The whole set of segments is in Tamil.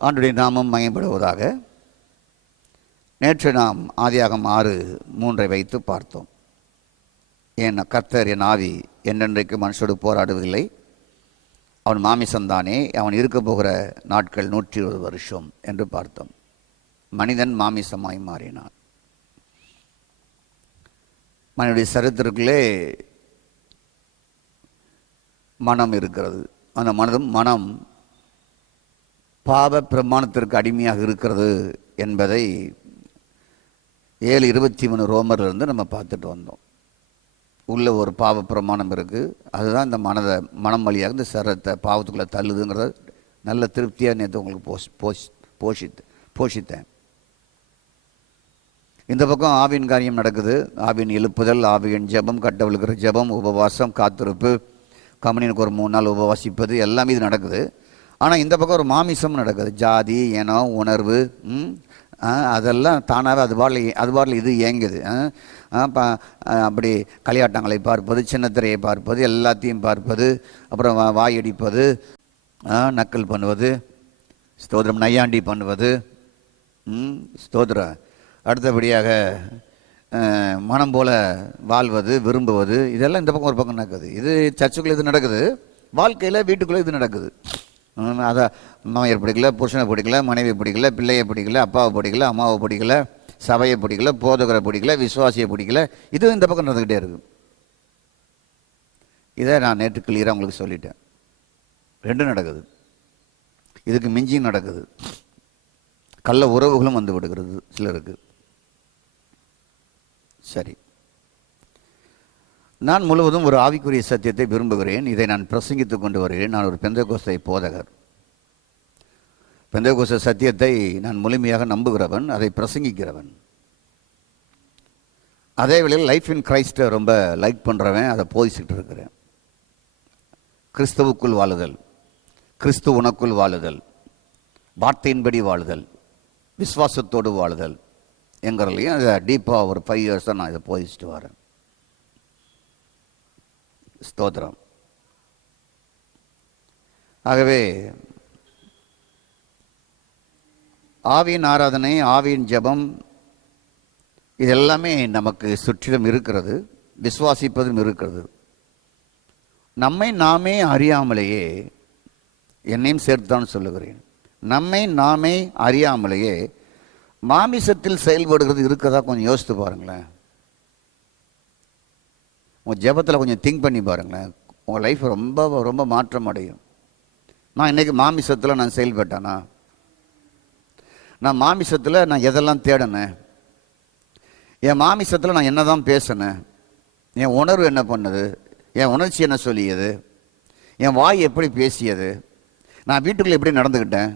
ஆண்டுடைய நாமம் மயம்படுவதாக. நேற்று நாம் ஆதியாகமம் 6:3 வைத்து பார்த்தோம். என் கர்த்தர் என் ஆவி என்றென்றைக்கு மனுஷோடு போராடுவதில்லை, அவன் மாமிசம்தானே, அவன் இருக்க போகிற நாட்கள் 120 வருஷம் என்று பார்த்தோம். மனிதன் மாமிசமாய் மாறினான். மனிதனுடைய சரித்திரத்திலே மனம் இருக்கிறது. அந்த மனம் பாவ பிரமாணத்திற்கு அடிமையாக இருக்கிறது என்பதை 7:23 ரோமர்லேருந்து நம்ம பார்த்துட்டு வந்தோம். உள்ள ஒரு பாவ பிரமாணம் இருக்குது. அதுதான் இந்த மனம் வழியாக இந்த சரத்தை பாவத்துக்குள்ளே தள்ளுதுங்கிறத நல்ல திருப்தியாக நேற்று உங்களுக்கு போஷித்தேன். இந்த பக்கம் ஆவின் காரியம் நடக்குது. ஆவின் எழுப்புதல், ஆவியின் ஜெபம், கட்டவிழுக்கிற ஜெபம், உபவாசம், காத்திருப்பு, கம்பெனிக்கு ஒரு 3 நாள் உபவாசிப்பது, எல்லாமே இது நடக்குது. ஆனால் இந்த பக்கம் ஒரு மாமிசம் நடக்குது. ஜாதி, இனம், உணர்வு, அதெல்லாம் தானாகவே அது பாடல இது இயங்குது. அப்படி களியாட்டங்களை பார்ப்பது, சின்னத்திரையை பார்ப்பது, எல்லாத்தையும் பார்ப்பது, அப்புறம் வாயடிப்பது, நக்கல் பண்ணுவது, ஸ்தோத்திரம், நையாண்டி பண்ணுவது, ஸ்தோத்திரம். அடுத்தபடியாக மனம் போல வாழ்வது, விரும்புவது, இதெல்லாம் இந்த பக்கம் ஒரு பக்கம் நடக்குது. இது சர்ச்சுக்குள்ளே இது நடக்குது, வாழ்க்கையில் வீட்டுக்குள்ளே இது நடக்குது. அதை மாமியார் பிடிக்கல, புருஷனை பிடிக்கல, மனைவி பிடிக்கல, பிள்ளையை பிடிக்கல, அப்பாவை பிடிக்கல, அம்மாவை பிடிக்கல, சபையை பிடிக்கல, போதகரை பிடிக்கல, விசுவாசியை பிடிக்கல. இது இந்த பக்கம் நடந்துக்கிட்டே இருக்கு. இதை நான் நேற்று கிளியராக உங்களுக்கு சொல்லிட்டேன். 2 நடக்குது. இதுக்கு மிஞ்சியும் நடக்குது. கள்ள உறவுகளும் வந்து விடுகிறது சிலருக்கு. சரி, நான் முழுவதும் ஒரு ஆவிக்குரிய சத்தியத்தை விரும்புகிறேன். இதை நான் பிரசங்கித்துக் கொண்டு வருகிறேன். நான் ஒரு பெந்தெகோஸ்தை போதகர். பெந்தெகோஸ்தை சத்தியத்தை நான் முழுமையாக நம்புகிறவன், அதை பிரசங்கிக்கிறவன். அதே வேளையில் லைஃப் இன் கிரைஸ்ட்டை ரொம்ப லைக் பண்ணுறவன், அதை போதிச்சுட்டு இருக்கிறேன். கிறிஸ்துவுக்குள் வாழுதல், கிறிஸ்து உனக்குள் வாழுதல், வார்த்தையின்படி வாழுதல், விசுவாசத்தோடு வாழுதல் என்கிறலையும் அதை டீப்பாக ஒரு 5 இயர்ஸாக நான் இதை போதிச்சுட்டு வரேன். ஸ்தோத்திரம். ஆகவே ஆவியின் ஆராதனை, ஆவியின் ஜெபம், இதெல்லாமே நமக்கு சுற்றிலும் இருக்கிறது, விசுவாசிப்பதும் இருக்கிறது. நம்மை நாமே அறியாமலேயே, என்னையும் சேர்த்துதான் சொல்லுகிறேன், நம்மை நாமே அறியாமலேயே மாமிசத்தில் செயல்படுகிறது இருக்கதா கொஞ்சம் யோசித்து பாருங்களேன். உங்கள் ஜெபத்தில் கொஞ்சம் திங்க் பண்ணி பாருங்களேன். உங்கள் லைஃப் ரொம்ப ரொம்ப மாற்றம் அடையும். நான் இன்றைக்கி மாமிசத்தில் நான் செயல்பட்டேனா? நான் மாமிசத்தில் நான் எதெல்லாம் தேடினேன்? என் மாமிசத்தில் நான் என்ன தான் பேசினேன்? என் உணர்வு என்ன பண்ணுது? என் உணர்ச்சி என்ன சொல்லியது? என் வாய் எப்படி பேசியது? நான் வீட்டுக்குள்ளே எப்படி நடந்துக்கிட்டேன்?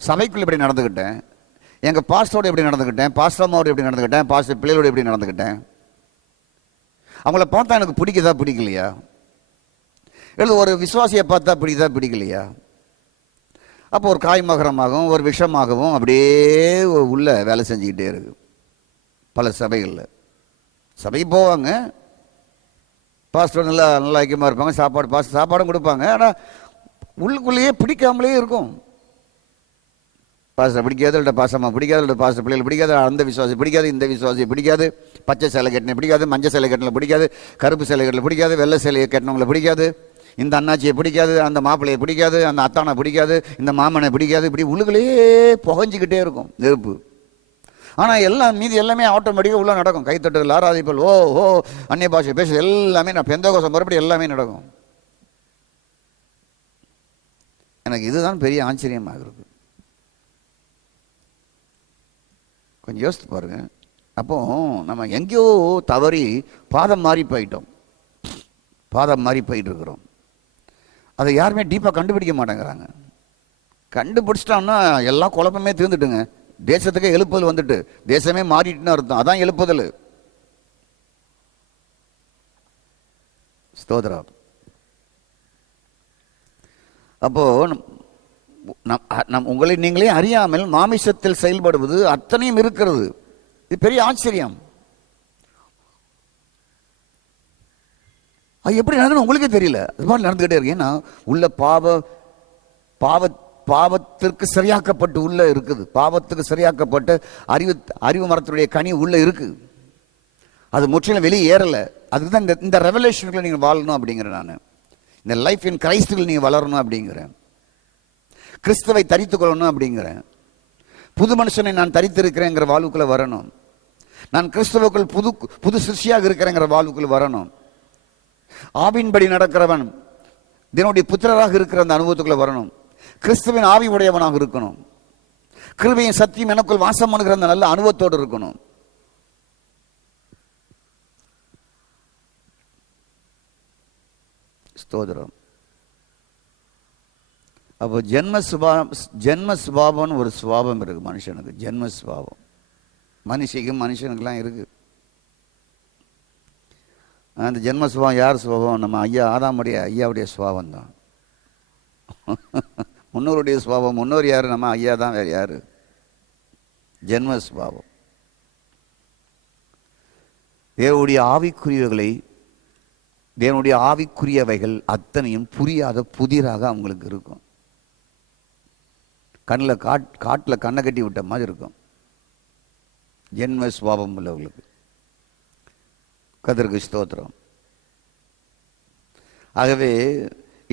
சபைக்குள்ளே எப்படி நடந்துக்கிட்டேன்? எங்கள் பாஸ்டரோடு எப்படி நடந்துக்கிட்டேன்? பாஸ்டர்மாவோடு எப்படி நடந்துக்கிட்டேன்? பாஸ்டர் பிள்ளைகளோடு எப்படி நடந்துக்கிட்டேன்? அவங்கள பார்த்தா எனக்கு பிடிக்குதா பிடிக்கலையா? இல்லை ஒரு விசுவாசியை பார்த்தா பிடிக்குதா பிடிக்கலையா? அப்போ ஒரு காய்மகரமாகவும் ஒரு விஷமாகவும் அப்படியே உள்ள வேலை செஞ்சுக்கிட்டே இருக்கு. பல சபைகளில் சபைக்கு போவாங்க, பாஸ்டர் நல்லா ஐக்கியமாக இருப்பாங்க, சாப்பாடும் கொடுப்பாங்க. ஆனால் உள்ளுக்குள்ளேயே பிடிக்காமலே இருக்கும். பாஸ்டர் பிடிக்காது, இல்லை பாசமா பிடிக்காது, இல்லை பாஸ்டர் பிள்ளைகள் பிடிக்காது, அந்த விசுவாசி பிடிக்காது, இந்த விசுவாசி பிடிக்காது, பச்சை சேலை கட்டின பிடிக்காது, மஞ்சள் சேலை கட்டின பிடிக்காது, கருப்பு சேலை கட்டின பிடிக்காது, வெள்ளை சேலையை கட்டினவங்களை பிடிக்காது, இந்த அண்ணாச்சியை பிடிக்காது, அந்த மாப்பிள்ளையை பிடிக்காது, அந்த அத்தானை பிடிக்காது, இந்த மாமனை பிடிக்காது. இப்படி உள்ளுக்குள்ளேயே புகஞ்சிக்கிட்டே இருக்கும் நெருப்பு. ஆனால் எல்லாம் மீதி எல்லாமே ஆட்டோமேட்டிக்காக உள்ள நடக்கும். கைத்தட்டுகள், ஆராதிப்பல், ஓ அந்நிய பாஷை பேசுறது எல்லாமே, நான் பெந்தெகோஸ்தை மறுபடி எல்லாமே நடக்கும். எனக்கு இதுதான் பெரிய ஆச்சரியமாக இருக்கு. கொஞ்சம் யோசித்து பாருங்க. அப்போ நம்ம எங்கேயோ தவறி பாதம் மாறி போயிட்டோம், பாதம் மாறி போயிட்டு இருக்கிறோம். அதை யாருமே டீப்பாக கண்டுபிடிக்க மாட்டேங்கிறாங்க. கண்டுபிடிச்சிட்டோம்னா எல்லா குழப்பமே தீர்ந்துட்டுங்க. தேசத்துக்கே எழுப்புதல் வந்துட்டு, தேசமே மாறிட்டுன்னு அர்த்தம். அதான் எழுப்புதல். ஸ்தோத்திரம். அப்போ உங்களை நீங்களே அறியாமல் மாமிசத்தில் செயல்படுவது அத்தனையும் இருக்கிறது. இது பெரிய ஆச்சரியம். அது எப்படி நடக்கணும் உங்களுக்கே தெரியல. அது மாதிரி நடந்துக்கிட்டே இருக்கு. ஏன்னா உள்ள பாவத்திற்கு சரியாக்கப்பட்டு உள்ள இருக்குது. பாவத்துக்கு சரியாக்கப்பட்டு அறிவு மரத்தினுடைய கனி உள்ள இருக்கு. அது முற்றிலும் வெளியே ஏறல. அதுக்கு தான் இந்த ரெவலேஷனுக்குள்ள நீங்கள் வாழணும் அப்படிங்கிறேன். நான் இந்த லைஃப் இன் கிரைஸ்டில் நீங்கள் வளரணும் அப்படிங்கிறேன். கிறிஸ்துவை தரித்து கொள்ளணும் அப்படிங்கிறேன். புது மனுஷனை நான் தரித்திருக்கிறேங்கிற வாழ்வுக்குள்ள வரணும். நான் கிறிஸ்துவுக்குள் புது சிருஷ்டியாக இருக்கிறேங்கிற வாழ்வுக்குள் வரணும். ஆவின்படி நடக்கிறவன் தேவனுடைய புத்திரராக இருக்கிற அந்த அனுபவத்துக்குள்ள வரணும். கிறிஸ்துவின் ஆவி உடையவனாக இருக்கணும். கிருபையின் சத்தியம் எனக்குள் வாசம் பண்ணுகிற அந்த நல்ல அனுபவத்தோடு இருக்கணும். ஸ்தோத்திரம். அப்போ ஜென்ம சுபாவம்னு ஒரு சுபாவம் இருக்கு மனுஷனுக்கு. ஜென்ம சுபாவம் மனுஷனுக்கெல்லாம் இருக்கு. அந்த ஜென்ம சுபாவம் யார் சுபாவம்? நம்ம ஐயாவுடைய சுபாவம் தான். முன்னோருடைய சுபாவம். முன்னோர் யாரு? நம்ம ஐயா தான். வேறு யாரு? ஜென்ம சுபாவம். தேவனுடைய ஆவிக்குரியவைகள் அத்தனையும் புரியாத புதிராக அவங்களுக்கு இருக்கும். கண்ணில் காட்டில் கண்ணை கட்டி விட்ட மாதிரி இருக்கும் ஜென்ம சுபாவம் உள்ளவர்களுக்கு. கர்த்தருக்கு ஸ்தோத்திரம். ஆகவே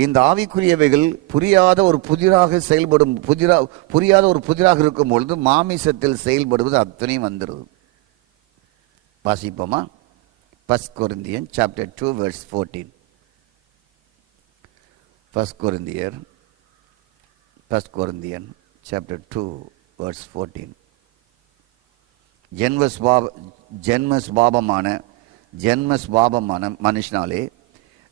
இந்த ஆவிக்குரியவைகள் புரியாத ஒரு புதிராக செயல்படும் புரியாத ஒரு புதிராக இருக்கும் பொழுது மாமிசத்தில் செயல்படுவது அத்தனையும் வந்துடுது. வாசிப்போமா? 1 Corinthians chapter 2 verse 14. 1 Corinthians chapter 2 verse 14. ஜென்ம சுபாவமான மனுஷனாலே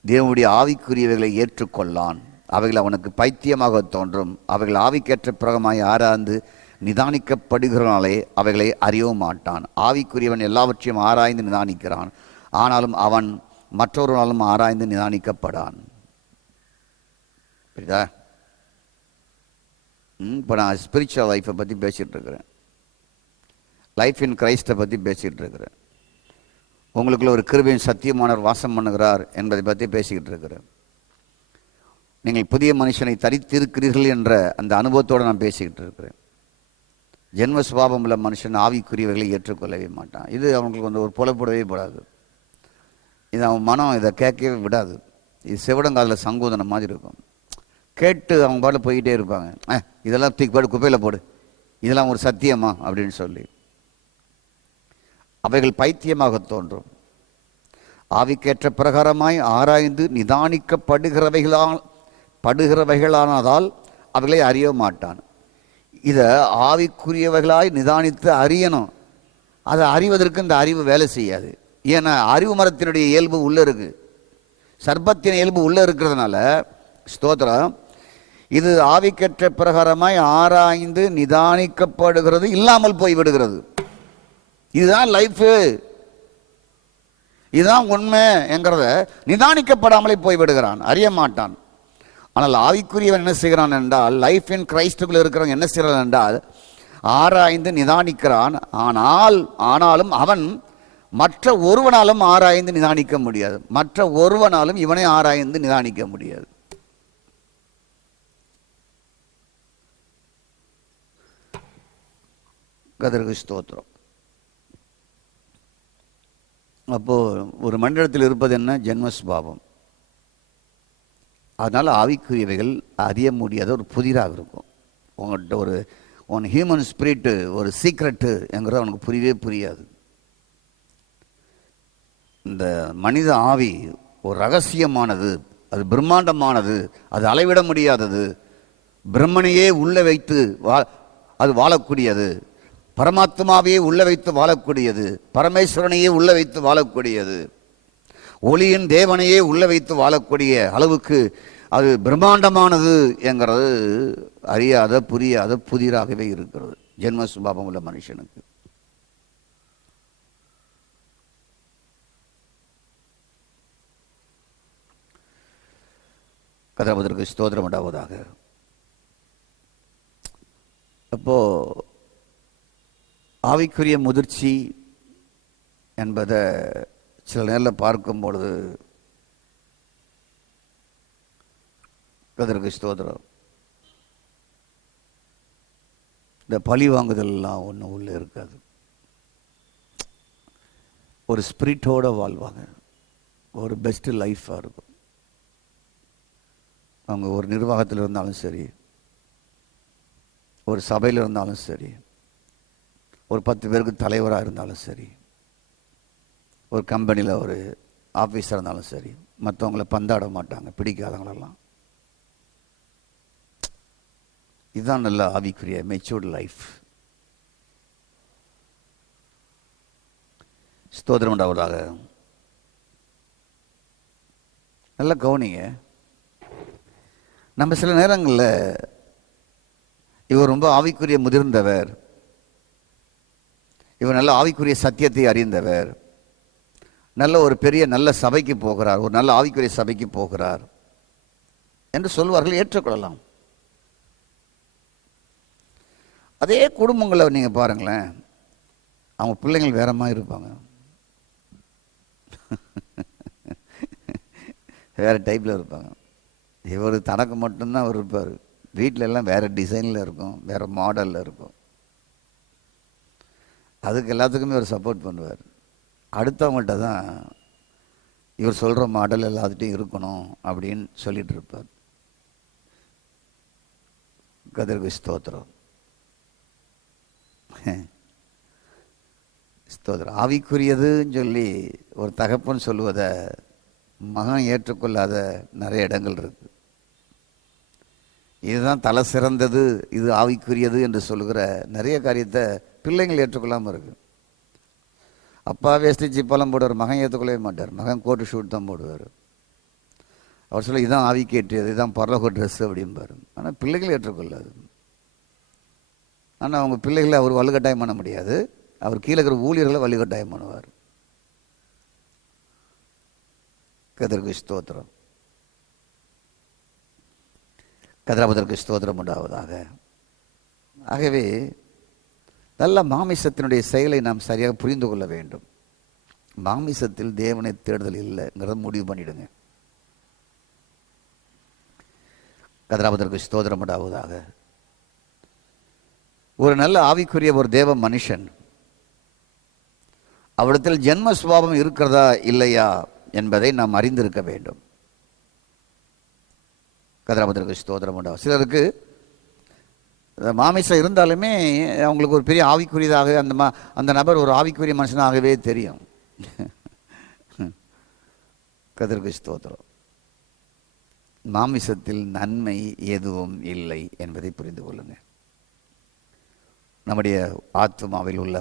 தேவனுடைய ஆவிக்குரியவைகளை ஏற்றுக்கொள்ளான். அவைகள் அவனுக்கு பைத்தியமாக தோன்றும். அவைகள் ஆவிக்கேற்ற பிரகமாய் ஆராய்ந்து நிதானிக்கப்படுகிறனாலே அவைகளை அறியவும் மாட்டான். ஆவிக்குரியவன் எல்லாவற்றையும் ஆராய்ந்து நிதானிக்கிறான். ஆனாலும் அவன் மற்றொருவனாலும் ஆராய்ந்து நிதானிக்கப்படான். புரியுதா? இப்போ நான் ஸ்பிரிச்சுவல் லைஃப்பை பற்றி பேசிகிட்டு இருக்கிறேன். லைஃப் இன் கிரைஸ்டை பற்றி பேசிகிட்டு இருக்கிறேன். உங்களுக்குள்ள ஒரு கிருபையின் சத்தியமானவர் வாசம் பண்ணுகிறார் என்பதை பற்றி பேசிக்கிட்டு இருக்கிறேன். நீங்கள் புதிய மனுஷனை தரித்திருக்கிறீர்கள் என்ற அந்த அனுபவத்தோடு நான் பேசிக்கிட்டு இருக்கிறேன். ஜென்ம சுபாவம் உள்ள மனுஷன் ஆவிக்குரியவர்களை ஏற்றுக்கொள்ளவே மாட்டான். இது அவங்களுக்கு வந்து ஒரு புலப்படவே படாது. இது அவன் மனம் இதை கேட்கவே விடாது. இது செவிடங்காலில் சங்கோதனம் மாதிரி இருக்கும். கேட்டு அவங்க பாட்டில் போய்கிட்டே இருப்பாங்க. இதெல்லாம் தூக்கி பாடு, குப்பையில் போடு, இதெல்லாம் ஒரு சத்தியமா அப்படின்னு சொல்லி அவைகள் பைத்தியமாக தோன்றும். ஆவிக்கேற்ற பிரகாரமாய் ஆராய்ந்து நிதானிக்கப்படுகிறவைகளானதால் அவைகளை அறிய மாட்டான். இதை ஆவிக்குரியவைகளாய் நிதானித்து அறியணும். அதை அறிவதற்கு இந்த அறிவு வேலை செய்யாது. ஏன்னா அறிவு மரத்தினுடைய இயல்பு உள்ள இருக்கு, சர்ப்பத்தின் இயல்பு உள்ள இருக்கிறதுனால. ஸ்தோத்திரம். இது ஆவிக்கேற்ற பிரகாரமாய் ஆராய்ந்து நிதானிக்கப்படுகிறது, இல்லாமல் போய்விடுகிறது. இதுதான் லைஃபு, இதுதான் உண்மை என்கிறத நிதானிக்கப்படாமலே போய்விடுகிறான், அறிய மாட்டான். ஆனால் ஆவிக்குரியவன் என்ன செய்கிறான் என்றால், லைஃப் இன் கிரைஸ்டுக்குள்ள இருக்கிறவன் என்ன செய்கிறான் என்றால் ஆராய்ந்து நிதானிக்கிறான். ஆனாலும் அவன் மற்ற ஒருவனாலும் ஆராய்ந்து நிதானிக்க முடியாது. மற்ற ஒருவனாலும் இவனை ஆராய்ந்து நிதானிக்க முடியாது. கர்த்தருக்கு ஸ்தோத்திரம். அப்போ ஒரு மண்டலத்தில் இருப்பது என்ன? ஜென்மஸ்பாவம். அதனால் ஆவிக்குரியவைகள் அறிய முடியாத ஒரு புதிராக இருக்கும். உங்கள்கிட்ட ஒரு ஹியூமன் ஸ்பிரிட்டு, ஒரு சீக்ரெட்டு என்கிறது அவனுக்கு புரியவே புரியாது. இந்த மனித ஆவி ஒரு ரகசியமானது, அது பிரம்மாண்டமானது, அது அளவிட முடியாதது, பிரம்மனையே உள்ள வைத்து அது வாழக்கூடியது, பரமாத்மாவையே உள்ள வைத்து வாழக்கூடியது, பரமேஸ்வரனையே உள்ள வைத்து வாழக்கூடியது, ஒளியின் தேவனையே உள்ள வைத்து வாழக்கூடிய அளவுக்கு அது பிரம்மாண்டமானது என்கிறது அறியாத புரியாத புதிராகவே இருக்கிறது ஜென்ம சுபாவம் உள்ள மனுஷனுக்கு. கர்த்தருக்கு ஸ்தோத்திரம் உண்டாவதாக. அப்போ ஆவிக்குரிய முதிர்ச்சி என்பதை சில நேரில் பார்க்கும் பொழுது கர்த்தருக்கு ஸ்தோத்திரம், இந்த பழி வாங்குதல்லாம் ஒன்றும் உள்ளே இருக்காது. ஒரு ஸ்பிரிட்டோடு வாழ்வாங்க. ஒரு பெஸ்ட் லைஃபாக இருக்கும். அவங்க ஒரு நிர்வாகத்தில் இருந்தாலும் சரி, ஒரு சபையில் இருந்தாலும் சரி, ஒரு 10 பேருக்கு தலைவராக இருந்தாலும் சரி, ஒரு கம்பெனியில் ஒரு ஆஃபீஸராக இருந்தாலும் சரி, மற்றவங்கள பந்தாட மாட்டாங்க, பிடிக்காதவங்களெல்லாம். இதுதான் நல்ல ஆவிக்குரிய மெச்சூர்டு லைஃப். ஸ்தோத்திரம் உண்டாவதாக. நல்ல கவனிங்க. நம்ம சில நேரங்களில் இவர் ரொம்ப ஆவிக்குரிய முதிர்ந்தவர், இவர் நல்ல ஆவிக்குரிய சத்தியத்தை அறிந்தவர், நல்ல ஒரு பெரிய நல்ல சபைக்கு போகிறார், ஒரு நல்ல ஆவிக்குரிய சபைக்கு போகிறார் என்று சொல்வார்கள், ஏற்றுக்கொள்ளலாம். அதே குடும்பங்களை நீங்கள் பாருங்களேன், அவங்க பிள்ளைங்கள் வேற மாதிரி இருப்பாங்க, வேறு டைப்பில் இருப்பாங்க. இவர் தனக்கு மட்டும்தான் அவர் இருப்பார். வீட்டில் எல்லாம் வேறு டிசைனில் இருக்கும், வேறு மாடலில் இருக்கும். அதுக்கு எல்லாத்துக்குமே அவர் சப்போர்ட் பண்ணுவார். அடுத்தவங்கள்ட்ட தான் இவர் சொல்கிற மாடல் எல்லாத்துட்டையும் இருக்கணும் அப்படின்னு சொல்லிட்டு இருப்பார். கர்த்தருக்கு ஸ்தோத்திரம். ஸ்தோத்திரம். ஆவிக்குரியதுன்னு சொல்லி ஒரு தகப்பன் சொல்லுவதை மகன் ஏற்றுக்கொள்ளாத நிறைய இடங்கள் இருக்கு. இதுதான் தலை சிறந்தது, இது ஆவிக்குரியது என்று சொல்லுகிற நிறைய காரியத்தை பிள்ளைங்கள் ஏற்றுக்கொள்ளாமல் இருக்கு. அப்பா வேஸ்ட்டு ஜிப்பெல்லாம் போடுவார், மகன் ஏற்றுக்கொள்ளவே மாட்டார். மகன் கோட்டு ஷூட் தான் போடுவார். அவர் சொல்ல இதுதான் ஆவிக்கேற்றியது, இதுதான் பரலோக ட்ரெஸ் அப்படிம்பார். ஆனால் பிள்ளைகள் ஏற்றுக்கொள்ளாது. ஆனால் அவங்க பிள்ளைகளை அவர் வலுக்கட்டாயம் பண்ண முடியாது. அவர் கீழே இருக்கிற ஊழியர்களை வலுக்கட்டாயம் பண்ணுவார். கர்த்தருக்கு ஸ்தோத்திரம். கர்த்தருக்கு ஸ்தோத்திரம் உண்டாவதாக. ஆகவே நல்ல மாமிசத்தினுடைய செயலை நாம் சரியாக புரிந்து கொள்ள வேண்டும். மாமிசத்தில் தேவனை தேடுதல் இல்லைங்கிறத முடிவு பண்ணிடுங்க. கர்த்தருக்கு ஸ்தோத்திரம் உண்டாவதாக. ஒரு நல்ல ஆவிக்குரிய ஒரு தேவ மனுஷன் அவரிடத்தில் ஜென்ம சுபாவம் இருக்கிறதா இல்லையா என்பதை நாம் அறிந்திருக்க வேண்டும். கர்த்தருக்கு ஸ்தோத்திரம் உண்டாகும். சிலருக்கு மாமிசம் இருந்தாலுமே அவங்களுக்கு ஒரு பெரிய ஆவிக்குரியதாக அந்த நபர் ஒரு ஆவிக்குரிய மனுஷனாகவே தெரியும். கர்த்தருக்கு ஸ்தோத்திரம். மாமிசத்தில் நன்மை எதுவும் இல்லை என்பதை புரிந்து கொள்ளுங்கள். நம்முடைய ஆத்மாவில் உள்ள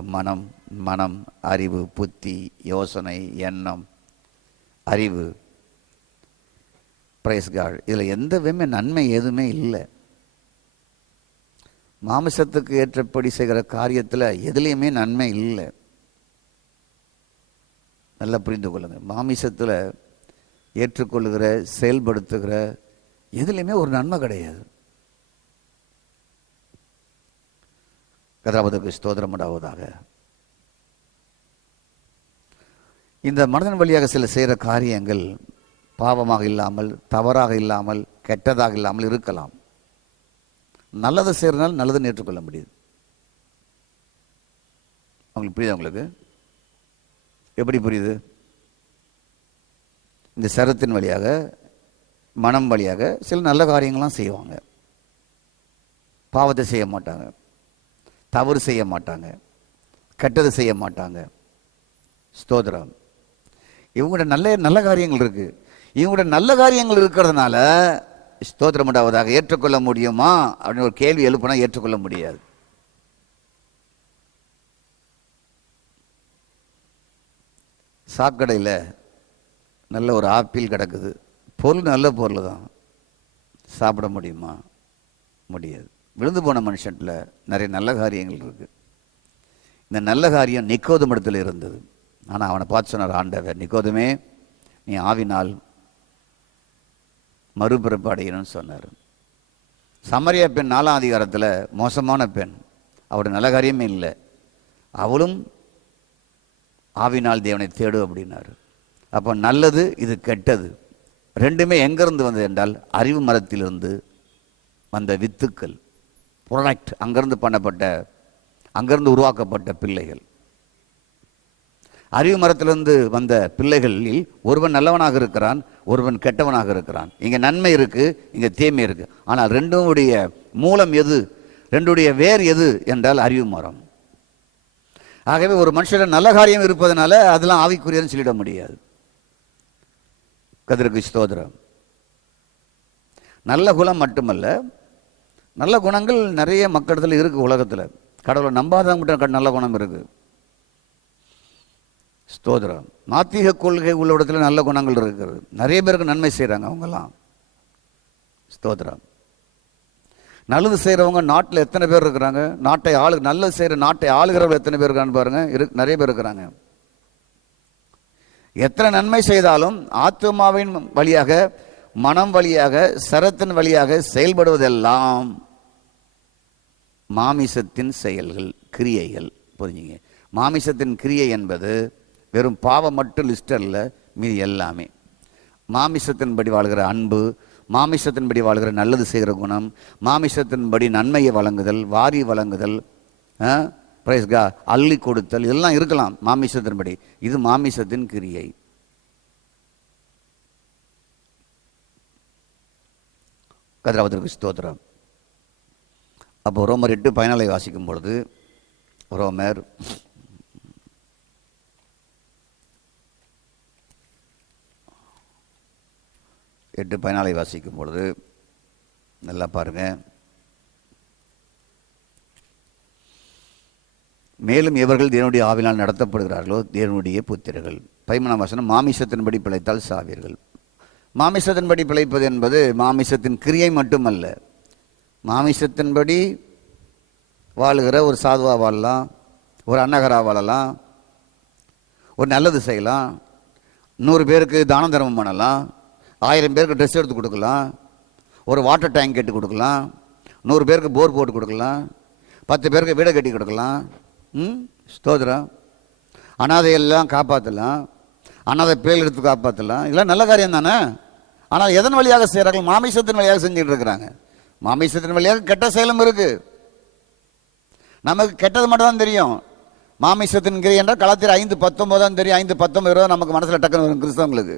மனம், அறிவு, புத்தி, யோசனை, எண்ணம், அறிவு, பிரைஸ் காட், இதில் எந்தவுமே நன்மை எதுவுமே இல்லை. மாமிசத்துக்கு ஏற்றபடி செய்கிற காரியத்தில் எதுலேயுமே நன்மை இல்லை. நல்லா புரிந்து கொள்ளுங்க. மாமிசத்தில் ஏற்றுக்கொள்ளுகிற செயல்படுத்துகிற எதுலேயுமே ஒரு நன்மை கிடையாது. கர்த்தருக்கு ஸ்தோத்திரம் உண்டாவதாக. இந்த மனிதன் வழியாக சில செய்கிற காரியங்கள் பாவமாக இல்லாமல், தவறாக இல்லாமல், கெட்டதாக இல்லாமல் இருக்கலாம். நல்லதை செய்கிறதுனால நல்லதுன்னு ஏற்றுக்கொள்ள முடியுது. உங்களுக்கு புரியுது? உங்களுக்கு எப்படி புரியுது? இந்த சரத்தின் வழியாக, மனம் வழியாக சில நல்ல காரியங்கள்லாம் செய்வாங்க. பாவத்தை செய்ய மாட்டாங்க, தவறு செய்ய மாட்டாங்க, கெட்டது செய்ய மாட்டாங்க. ஸ்தோத்திரம். இவங்களோட நல்ல காரியங்கள் இருக்கு. இவங்களோட நல்ல காரியங்கள் இருக்கிறதுனால ஸ்தோத்திரம் உண்டாவதாக ஏற்றுக்கொள்ள முடியுமா அப்படின்னு ஒரு கேள்வி எழுப்பினா ஏற்றுக்கொள்ள முடியாது. சாக்கடையில் நல்ல ஒரு ஆப்பிள் கிடக்குது, பொருள் நல்ல பொருள் தான், சாப்பிட முடியுமா? முடியாது. விழுந்து போன மனுஷன்ல நிறைய நல்ல காரியங்கள் இருக்கு. இந்த நல்ல காரியம் நிக்கோதேம் இடத்துல இருந்தது. ஆனால் அவனை பார்த்து சொன்னார் ஆண்டவர், நிக்கோதேமே, நீ ஆவினால் மறுபிறப்பு அடையணும்னு சொன்னார். சமரியா பெண் 4ஆம் அதிகாரத்தில் மோசமான பெண், அவருடைய நல்ல காரியமே இல்லை, அவளும் ஆவினால் தேவனை தேடு அப்படின்னாரு. அப்போ நல்லது, இது கெட்டது, ரெண்டுமே எங்கேருந்து வந்தது என்றால் அறிவு மரத்திலிருந்து வந்த வித்துக்கள். ப்ராடக்ட், அங்கிருந்து உருவாக்கப்பட்ட பிள்ளைகள். அறிவு மரத்திலிருந்து வந்த பிள்ளைகளில் ஒருவன் நல்லவனாக இருக்கிறான், ஒருவன் கெட்டவனாக இருக்கிறான். இங்கே நன்மை இருக்கு, இங்கே தீமை இருக்கு. ஆனால் ரெண்டுடைய மூலம் எது, ரெண்டுடைய வேர் எது என்றால் அறிவு மரம். ஆகவே ஒரு மனுஷன் நல்ல காரியம் இருப்பதனால அதெல்லாம் ஆவிக்குரியன்னு சொல்லிட முடியாது. கர்த்தருக்கு ஸ்தோத்திரம். நல்ல குணம் மட்டுமல்ல, நல்ல குணங்கள் நிறைய மக்களிடத்தில் இருக்கு. உலகத்தில் கடவுளை நம்பாதவங்கிட்ட நல்ல குணம் இருக்கு. ஸ்தோத்திரம். நாத்திக கொள்கை உள்ள இடத்துல நல்ல குணங்கள் இருக்கிறது. நிறைய பேருக்கு நன்மை செய்கிறாங்க அவங்கெல்லாம். ஸ்தோத்திரம். நல்லது செய்கிறவங்க நாட்டில் எத்தனை பேர் இருக்கிறாங்க? நல்லது செய்கிற நாட்டை ஆளுகிறவங்க எத்தனை பேர் இருக்கான்னு பாருங்க. நிறைய பேர் இருக்கிறாங்க. எத்தனை நன்மை செய்தாலும் ஆத்துமாவின் வழியாக, மனம் வழியாக, சரத்தின் வழியாக செயல்படுவதெல்லாம் மாமிசத்தின் செயல்கள், கிரியைகள். புரிஞ்சுங்க, மாமிசத்தின் கிரியை என்பது வெறும் பாவம் மட்டும் லிஸ்ட் அல்ல, மீது எல்லாமே. மாமிசத்தின்படி வாழ்கிற அன்பு, மாமிசத்தின்படி வாழ்கிற நல்லது செய்கிற குணம், மாமிசத்தின்படி நன்மையை வழங்குதல், வாரி வழங்குதல், அள்ளி கொடுத்தல், இதெல்லாம் இருக்கலாம் மாமிசத்தின்படி. இது மாமிசத்தின் கிரியை. கர்த்தருக்கு ஸ்தோத்திரம். அப்போ ரோமர் 8:14 வாசிக்கும் பொழுது, ரோமர் 8:14 வாசிக்கும் பொழுது நல்லா பாருங்க. மேலும் எவர்கள் தேவனுடைய ஆவினால் நடத்தப்படுகிறார்களோ தேவனுடைய புத்திரர்கள். 13ஆம் வசனம், மாமிசத்தின்படி பிழைத்தால் சாவீர்கள். மாமிசத்தின்படி பிழைப்பது என்பது மாமிசத்தின் கிரியை மட்டுமல்ல. மாமிசத்தின்படி வாழுகிற ஒரு சாதுவா வாழலாம், ஒரு அன்னகரா வாழலாம், ஒரு நல்லது செய்யலாம், 100 பேருக்கு தான தர்மம் பண்ணலாம், 1000 பேருக்கு ட்ரெஸ் எடுத்து கொடுக்கலாம், ஒரு வாட்டர் டேங்க் கட்டி கொடுக்கலாம், 100 பேருக்கு போர் போட்டு கொடுக்கலாம், 10 பேருக்கு வீடை கட்டி கொடுக்கலாம். ஸ்தோத்திரம். அனாதையெல்லாம் காப்பாற்றலாம், அனாதை பிள்ளைகள் எடுத்து காப்பாற்றலாம். இதெல்லாம் நல்ல காரியம் தானே. ஆனால் எதன் வழியாக செய்கிறார்கள்? மாமிசத்தின் வழியாக செஞ்சுட்டு இருக்கிறாங்க. மாமிசத்தின் வழியாக கெட்ட செயலும் இருக்கு. நமக்கு கெட்டது மட்டும் தான் தெரியும். மாமிசத்தின் கிரியை என்றால் கலாத்திர 5:19 தான் தெரியும். 5:19 நமக்கு மனசில் டக்குன்னு வரும் கிறிஸ்தவங்களுக்கு.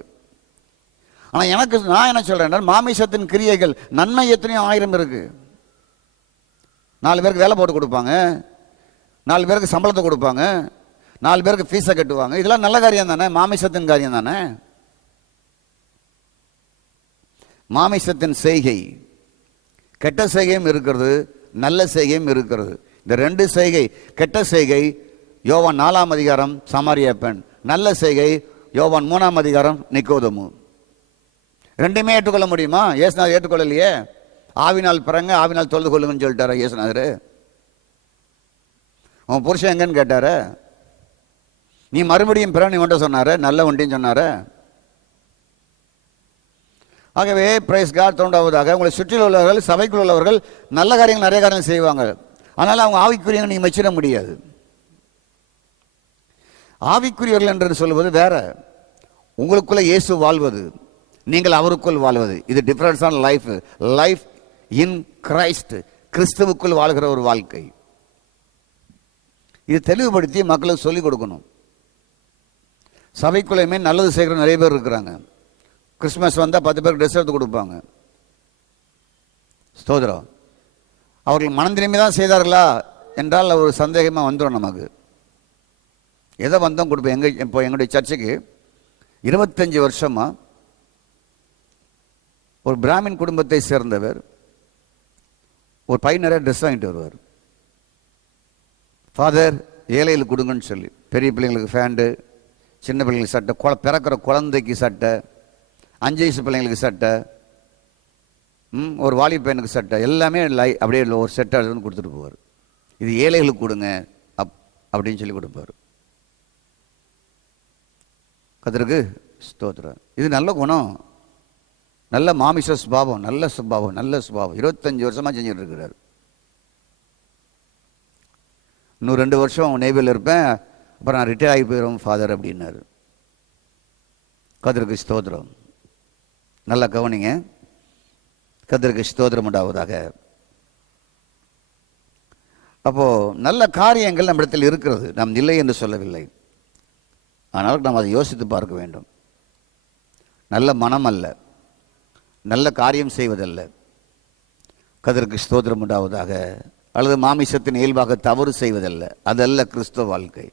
ஆனால் நான் என்ன சொல்கிறேன், மாமிசத்தின் கிரியைகள் நன்மை எத்தனையோ 1000 இருக்கு. 4 பேருக்கு வேலை போட்டு கொடுப்பாங்க, 4 பேருக்கு சம்பளத்தை கொடுப்பாங்க, 4 பேருக்கு ஃபீஸை கட்டுவாங்க. இதெல்லாம் நல்ல காரியம் தானே, மாமிசத்தின் காரியம் தானே. மாமிசத்தின் செய்கை, கெட்ட செய்கையும் இருக்கிறது, நல்ல செய்கையும் இருக்கிறது. இந்த 2 செய்கை, கெட்ட செய்கை யோவான் 4ஆம் அதிகாரம் சமாரிய பெண், நல்ல செய்கை யோவான் 3ஆம் அதிகாரம் நிக்கோதேமு. 2மே ஏற்றுக்கொள்ள முடியுமா? இயேசுநாதர் ஏற்றுக்கொள்ளலையே. ஆவினால் பிறங்க, ஆவினால் தொழுது கொள்ளுங்கன்னு சொல்லிட்டாரா இயேசுநாதர்? உன் புருஷன் எங்கன்னு கேட்டார? நீ மறுபடியும் பிற நீ ஒன்றை சொன்னார, நல்ல ஒன்றையும் சொன்னார. ஆகவே பிரைஸ் காட் தோண்டாவதாக உங்களை சுற்றில் உள்ளவர்கள், சபைக்குள் உள்ளவர்கள் நல்ல காரியங்கள் நிறைய காரியங்கள் செய்வாங்க. அதனால் அவங்க ஆவிக்குரியவங்க நீங்கள் மெச்சிட முடியாது. ஆவிக்குரியவர்கள் என்று சொல்வது வேற, உங்களுக்குள்ள இயேசு வாழ்வது, நீங்கள் அவருக்குள் வாழ்வது. இது difference on life. Life in Christ, கிறிஸ்துவுக்குள் வாழ்கிற ஒரு வாழ்க்கை. இது தெளிவுபடுத்தி மக்களுக்கு சொல்லிக் கொடுக்கணும். சபைக்குள்ளேயுமே நல்லது செய்கிற நிறைய பேர் இருக்கிறாங்க. கிறிஸ்மஸ் வந்தால் 10 பேருக்கு ட்ரெஸ் எடுத்து கொடுப்பாங்க. ஸ்தோத்திரம். அவர்கள் மனம் திரும்பி தான் செய்தார்களா என்றால் ஒரு சந்தேகமாக வந்துடும் நமக்கு. எதை வந்தோம் கொடுப்போம். இப்போ எங்களுடைய சர்ச்சுக்கு 25 வருஷமாக ஒரு பிராமின் குடும்பத்தை சேர்ந்தவர் ஒரு பையன் நிறைய ட்ரெஸ் வாங்கிட்டு வருவார். ஃபாதர் ஏழைகளுக்கு கொடுங்கன்னு சொல்லி, பெரிய பிள்ளைங்களுக்கு ஃபேண்டு, சின்ன பிள்ளைங்களுக்கு சட்டை, பிறக்கிற குழந்தைக்கு சட்டை, 5 வயசு பிள்ளைங்களுக்கு சட்டை, ஒரு வாலிப பையனுக்கு சட்டை, எல்லாமே அப்படியே ஒரு செட்டை வந்து கொடுத்துட்டு போவார். இது ஏழைகளுக்கு கொடுங்க அப்படின்னு சொல்லி கொடுப்பார். கர்த்தருக்கு ஸ்தோத்திரம். இது நல்ல குணம், நல்ல மாமிச சுபாவம், நல்ல சுபாவம், நல்ல சுபாவம். 25 வருஷமாக செஞ்சுட்டு இருக்கிறார். இன்னும் 2 வருஷம் நேவியில் இருப்பேன், அப்புறம் நான் ரிட்டையர் ஆகி போயிடும் ஃபாதர் அப்படின்னாரு. கர்த்தருக்கு ஸ்தோத்திரம். நல்லா கவனிங்க. கர்த்தருக்கு ஸ்தோத்திரம் உண்டாவதாக. அப்போது நல்ல காரியங்கள் நம்மிடத்தில் இருக்கிறது, நாம் இல்லை என்று சொல்லவில்லை. ஆனால் நாம் அதை யோசித்து பார்க்க வேண்டும். நல்ல மனம் அல்ல, நல்ல காரியம் செய்வதல்ல, கர்த்தருக்கு ஸ்தோத்திரம் உண்டாவதாக, அல்லது மாமிசத்தின் இயல்பாக தவறு செய்வதல்ல, அதல்ல கிறிஸ்தவ வாழ்க்கை.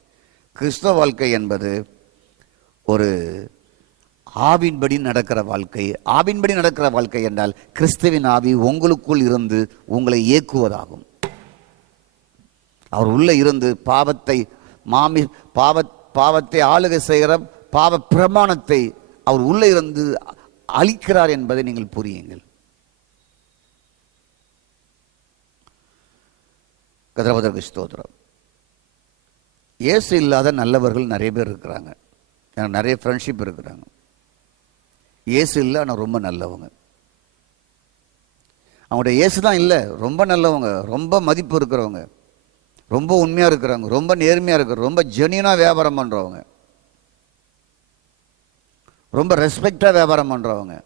கிறிஸ்தவ வாழ்க்கை என்பது ஒரு ஆவின்படி நடக்கிற வாழ்க்கை. ஆவின்படி நடக்கிற வாழ்க்கை என்றால் கிறிஸ்துவின் ஆவி உங்களுக்குள் இருந்து உங்களை இயக்குவதாகும். அவர் உள்ளே இருந்து பாவத்தை ஆளுகை செய்கிற பாவ பிரமாணத்தை அவர் உள்ளே இருந்து அழிக்கிறார் என்பதை நீங்கள் புரியுங்கள். கர்த்தருக்கு ஸ்தோத்திரம். இயேசு இல்லாத நல்லவர்கள் நிறைய பேர் இருக்கிறாங்க. எனக்கு நிறைய ஃப்ரெண்ட்ஷிப் இருக்கிறாங்க. இயேசு இல்லை, ஆனால் ரொம்ப நல்லவங்க. அவங்களுடைய இயேசு தான் இல்லை, ரொம்ப நல்லவங்க, ரொம்ப மதிப்பு இருக்கிறவங்க, ரொம்ப உண்மையாக இருக்கிறவங்க, ரொம்ப நேர்மையாக இருக்கிற, ரொம்ப ஜெனியூனாக வியாபாரம் பண்ணுறவங்க, ரொம்ப ரெஸ்பெக்டாக வியாபாரம் பண்ணுறவங்க.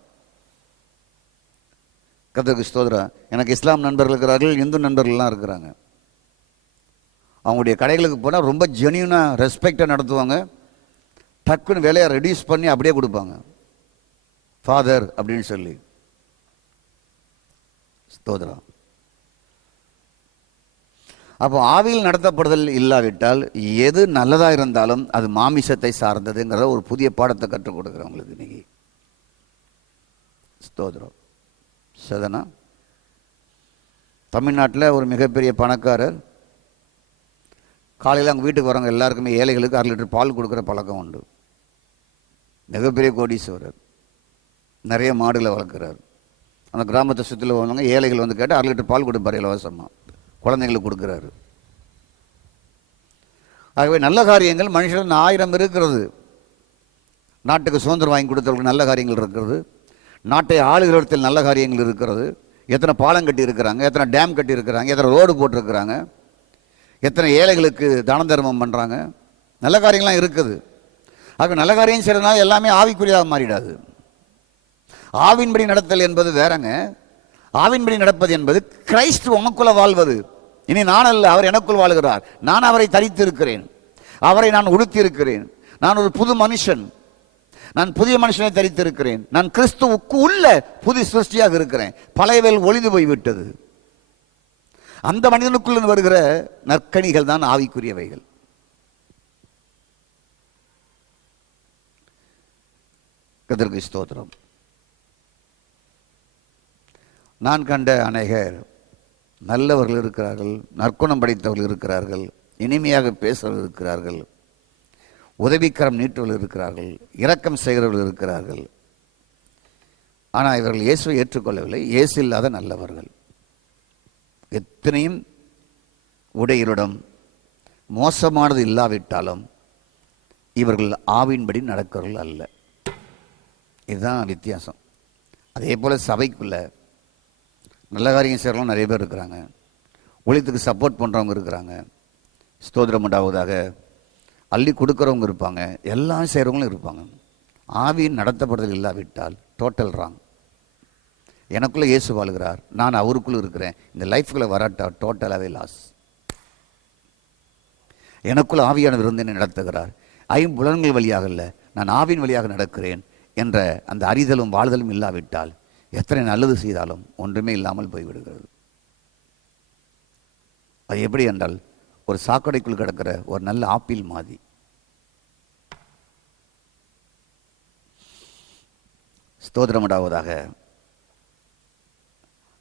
கர்த்தருக்கு ஸ்தோத்திரம். எனக்கு இஸ்லாம் நண்பர்கள் இருக்கிறார்கள், இந்து நண்பர்கள்லாம் இருக்கிறாங்க. அவங்களுடைய கடைகளுக்கு போனால் ரொம்ப ஜெனியூனாக ரெஸ்பெக்டாக நடத்துவாங்க. டக்குன்னு விலையை ரெடியூஸ் பண்ணி அப்படியே கொடுப்பாங்க, ஃபாதர் அப்படின்னு சொல்லி. ஸ்தோத்திரம். அப்போ ஆவியில் நடத்தப்படுதல் இல்லாவிட்டால் எது நல்லதாக இருந்தாலும் அது மாமிசத்தை சார்ந்ததுங்கிற ஒரு புதிய பாடத்தை கற்றுக் கொடுக்குறவங்களுக்கு இன்னைக்கு. ஸ்தோத்திரம். சதனா தமிழ்நாட்டில் ஒரு மிகப்பெரிய பணக்காரர், காலையில் அவங்க வீட்டுக்கு வரவங்க எல்லாருக்குமே ஏழைகளுக்கு 1/2 லிட்டர் பால் கொடுக்குற பழக்கம் உண்டு. மிகப்பெரிய கோடீஸ்வரர், நிறைய மாடுகளை வளர்க்குறார். அந்த கிராமத்தை சுற்றில வந்தவங்க ஏழைகள் வந்து கேட்டு 1/2 லிட்டர் பால் கொடுப்பார் இலவசமாக, குழந்தைங்களுக்கு கொடுக்குறாரு. ஆகவே நல்ல காரியங்கள் மனுஷன் 1000 இருக்கிறது. நாட்டுக்கு சுதந்திரம் வாங்கி கொடுத்தவர்களுக்கு நல்ல காரியங்கள் இருக்கிறது. நாட்டை ஆளுகிறத்தில் நல்ல காரியங்கள் இருக்கிறது. எத்தனை பாலம் கட்டி இருக்கிறாங்க, எத்தனை டேம் கட்டி இருக்கிறாங்க, எத்தனை ரோடு போட்டிருக்கிறாங்க, எத்தனை ஏழைகளுக்கு தான தர்மம் பண்ணுறாங்க, நல்ல காரியங்கள்லாம் இருக்குது. ஆக நல்ல காரியம் செய்கிறதுனால எல்லாமே ஆவிக்குரியதாக மாறிடாது. ஆவின்படி நடத்தல் என்பது வேறங்க. ஆவின்படி நடப்பது என்பது கிறிஸ்து உனக்குள்ள வாழ்வது. இனி நான் அல்ல, அவர் எனக்குள் வாழ்கிறார். நான் அவரை தரித்து இருக்கிறேன், அவரை நான் உடுத்தி இருக்கிறேன். நான் ஒரு புது மனுஷன், நான் புதிய மனுஷனை தரித்து இருக்கிறேன். நான் கிறிஸ்துவுக்கு உள்ள புது சிருஷ்டியாக இருக்கிறேன். பழையவைகள் ஒளிந்து போய்விட்டது. அந்த மனிதனுக்குள்ள வருகிற நற்கனிகள் தான் ஆவிக்குரியவைகள். கர்த்தருக்கு ஸ்தோத்திரம். நான் கண்ட அநேகர் நல்லவர்கள் இருக்கிறார்கள், நற்குணம் படைத்தவர்கள் இருக்கிறார்கள், இனிமையாக பேசுறவர்கள் இருக்கிறார்கள், உதவிக்கரம் நீட்டுவர்கள் இருக்கிறார்கள், இரக்கம் செய்கிறவர்கள் இருக்கிறார்கள். ஆனால் இவர்கள் இயேசுவை ஏற்றுக்கொள்ளவில்லை. இயேசு இல்லாத நல்லவர்கள். எத்தனையும் உடையிடம் மோசமானது இல்லாவிட்டாலும் இவர்கள் ஆவின்படி நடக்கிறவர்கள் அல்ல. இதுதான் வித்தியாசம். அதே போல் சபைக்குள்ள நல்ல காரியம் செய்கிறவங்க நிறைய பேர் இருக்கிறாங்க, ஒழித்துக்கு சப்போர்ட் பண்ணுறவங்க இருக்கிறாங்க. ஸ்தோத்திரம் உண்டாவதாக. அள்ளி கொடுக்குறவங்க இருப்பாங்க, எல்லாம் செய்கிறவங்களும் இருப்பாங்க. ஆவியின் நடத்தப்படுதல் இல்லாவிட்டால் டோட்டல் ராங். எனக்குள்ளே இயேசு வாழ்கிறார், நான் அவருக்குள்ளே இருக்கிறேன், இந்த லைஃப்குள்ளே வராட்டா டோட்டலாகவே லாஸ். எனக்குள்ள ஆவியானவர் இருந்து என்னை நடத்துகிறார், ஐம்புலன்கள் வழியாக இல்லை, நான் ஆவின் வழியாக நடக்கிறேன் என்ற அந்த அறிதலும் வாழ்தலும் இல்லாவிட்டால் எத்தனை நல்லது செய்தாலும் ஒன்றுமே இல்லாமல் போய்விடுகிறது. அது எப்படி என்றால் ஒரு சாக்கடைக்குள் கிடக்கிற ஒரு நல்ல ஆப்பிள் மாதிரி. ஸ்தோத்திரமுடாவதாக.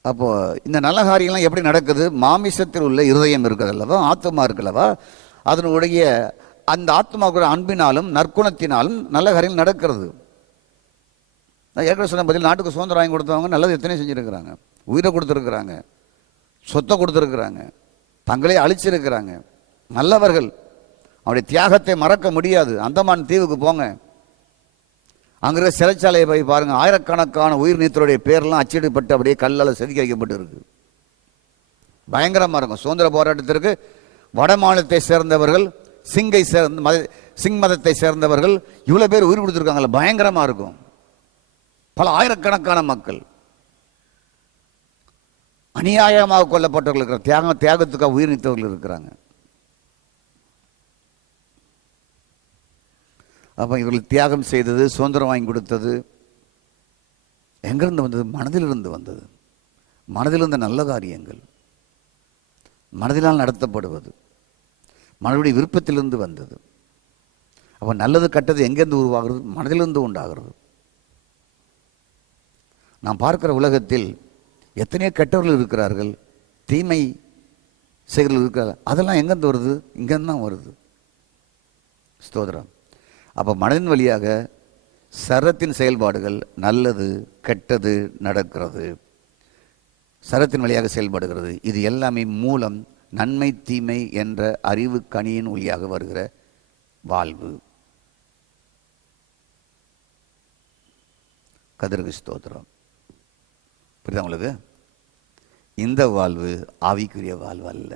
அப்போ இந்த நல்ல காரியங்கள்லாம் எப்படி நடக்குது? மாமிசத்தில் உள்ள இருதயம் இருக்குது அல்லவா, ஆத்மா இருக்குல்லவா, அதனுடைய அந்த ஆத்மாவுடைய அன்பினாலும் நற்குணத்தினாலும் நல்ல காரியங்கள் நடக்கிறது. நான் ஏற்கனவே சொன்ன பதில், நாட்டுக்கு சுதந்திரம் வாங்கி கொடுத்தவங்க நல்லது எத்தனை செஞ்சுருக்கிறாங்க. உயிரை கொடுத்துருக்குறாங்க, சொத்தை கொடுத்துருக்குறாங்க, தங்களே அழிச்சிருக்கிறாங்க. நல்லவர்கள். அவருடைய தியாகத்தை மறக்க முடியாது. அந்தமான் தீவுக்கு போங்க, அங்கே இருக்கிற சிறைச்சாலையை போய் பாருங்க. ஆயிரக்கணக்கான உயிர் நீத்தருடைய பேரெல்லாம் அச்சிடப்பட்டு அப்படியே கல்லால் செதுக்கி வைக்கப்பட்டு இருக்கு. பயங்கரமாக இருக்கும். சுதந்திர போராட்டத்திற்கு வட மாநிலத்தை சேர்ந்தவர்கள், சிங் மதத்தை சேர்ந்தவர்கள் இவ்வளோ பேர் உயிர் கொடுத்துருக்காங்கல்ல, பயங்கரமாக இருக்கும். பல ஆயிரக்கணக்கான மக்கள். அநியாயமாக கொல்லப்பட்டவர்கள் இருக்கிறாங்க, தியாகத்துக்காக உயிர் நீத்தவர்கள் இருக்கிறாங்க. அப்போ இவர்கள் தியாகம் செய்தது, சுதந்திரம் வாங்கி கொடுத்தது எங்கிருந்து வந்தது? மனதிலிருந்து வந்தது. மனதிலிருந்த நல்ல காரியங்கள், மனதினால் நடத்தப்படுவது, மனதுடைய விருப்பத்திலிருந்து வந்தது. அப்போ நல்லது கெட்டது எங்கேருந்து உருவாகிறது? மனதிலிருந்து உண்டாகிறது. நாம் பார்க்கிற உலகத்தில் எத்தனையோ கெட்டவர்கள் இருக்கிறார்கள், தீமை செயல்கள் இருக்கிறார்கள். அதெல்லாம் எங்கேருந்து வருது? இங்கேருந்து தான் வருது. ஸ்தோத்திரம். அப்போ மனதின் வழியாக சரத்தின் செயல்பாடுகள், நல்லது கெட்டது நடக்கிறது, சரத்தின் வழியாக செயல்படுகிறது. இது எல்லாமே மூலம் நன்மை தீமை என்ற அறிவு கனியின் வழியாக வருகிற வாழ்வு. கர்த்தருக்கு ஸ்தோத்திரம். புரியுதா உங்களுக்கு? இந்த வாழ்வு ஆவிக்குரிய வாழ்வு அல்ல.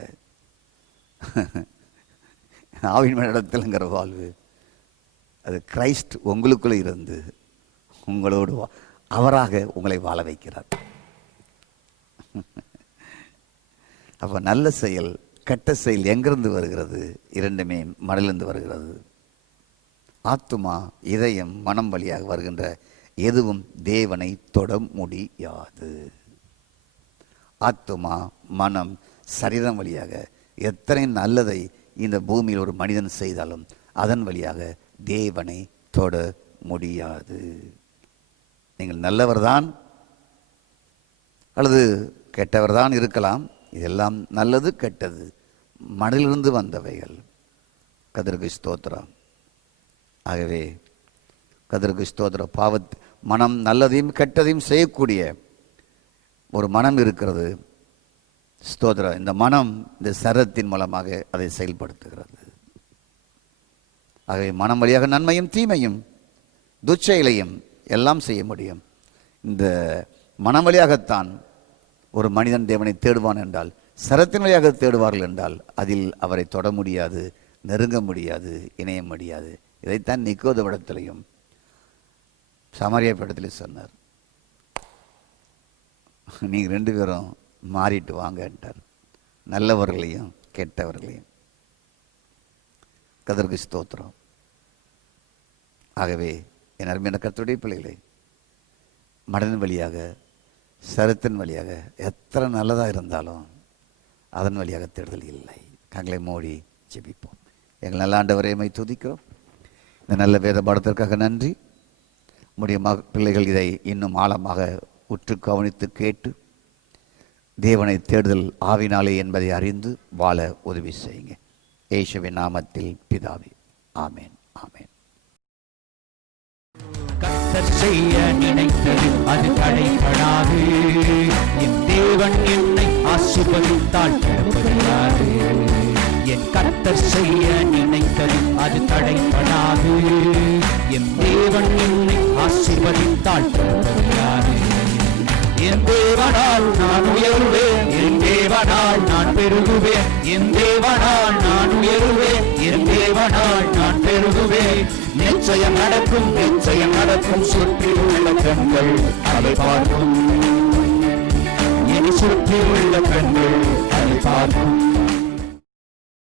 ஆவின் இடத்துலங்கிற வாழ்வு அது கிரைஸ்ட் உங்களுக்குள்ள இருந்து உங்களோடு அவராக உங்களை வாழ வைக்கிறார். அப்போ நல்ல செயல் கெட்ட செயல் எங்கிருந்து வருகிறது? இரண்டுமே மனதிலிருந்து வருகிறது. ஆத்துமா, இதயம், மனம் வழியாக வருகின்ற எதுவும் தேவனை தொட முடியாது. ஆத்துமா, மனம், சரீரம் வழியாக எத்தனை நல்லதை இந்த பூமியில் ஒரு மனிதன் செய்தாலும் அதன் வழியாக தேவனை தொட முடியாது. நீங்கள் நல்லவர்தான் அல்லது கெட்டவர்தான் இருக்கலாம். இதெல்லாம் நல்லது கெட்டது மனதிலிருந்து வந்தவைகள். கர்த்தருக்கு ஸ்தோத்திரம். ஆகவே கர்த்தருக்கு ஸ்தோத்திரம். மனம் நல்லதையும் கெட்டதையும் செய்யக்கூடிய ஒரு மனம் இருக்கிறது. ஸ்தோத்திரம். இந்த மனம் இந்த சரத்தின் மூலமாக அதை செயல்படுத்துகிறது. ஆகவே மனம் வழியாக நன்மையும் தீமையும் துச்செயலையும் எல்லாம் செய்ய முடியும். இந்த மனம் வழியாகத்தான் ஒரு மனிதன் தேவனை தேடுவான் என்றால், சரத்தின் வழியாக தேடுவார்கள் என்றால் அதில் அவரை தொட முடியாது, நெருங்க முடியாது, இணைய முடியாது. இதைத்தான் நிக்கோதேவிடத்திலையும் சமாரியா படத்திலையும் சொன்னார். நீங்கள் 2 பேரும் மாறிட்டு வாங்க என்றார், நல்லவர்களையும் கெட்டவர்களையும். கர்த்தருக்கு ஸ்தோத்திரம். ஆகவே என் அருமையான கர்த்தருடைய பிள்ளைகளை, மனதின் வழியாக சரத்தின் வழியாக எத்தனை நல்லதாக இருந்தாலும் அதன் வழியாக தேடுதல் இல்லை. கண்களை மூடி ஜெபிப்போம். எங்கள் நல்ல ஆண்டவரே, உம்மை துதிக்கிறோம். இந்த நல்ல வேத பாடத்திற்காக நன்றி. உம்முடைய பிள்ளைகள் இதை இன்னும் ஆழமாக உற்று கவனித்து கேட்டு தேவனை தேடுதல் ஆவினாலே என்பதை அறிந்து வாழ உதவி செய்யுங்க. இயேசுவின் நாமத்தில் பிதாவே, ஆமேன், ஆமேன். கர்த்தர் செய்ய நினைத்தது அது தடைபடாது. என் தேவன் என்னை ஆசீர்வதித்தால் தடுப்பதியாது. என் கர்த்தர் செய்ய நினைத்தது அது தடைபடாது. என் தேவன் என்னை ஆசீர்வதித்தால் தடுப்பதியாது. என் தேவனால் நான் உயர்வேன், என் தேவனால் நான் பெருகுவேன். என் தேவனால் நான் உயர்வேன், என் தேவனால் நான் பெருகுவேன். நிச்சயம் நடக்கும், நிச்சயம் நடக்கும். சுற்றியுள்ள கண்கள் அதை பார்க்கும், என் சுற்றியுள்ள கண்கள் அதை பார்க்கும்.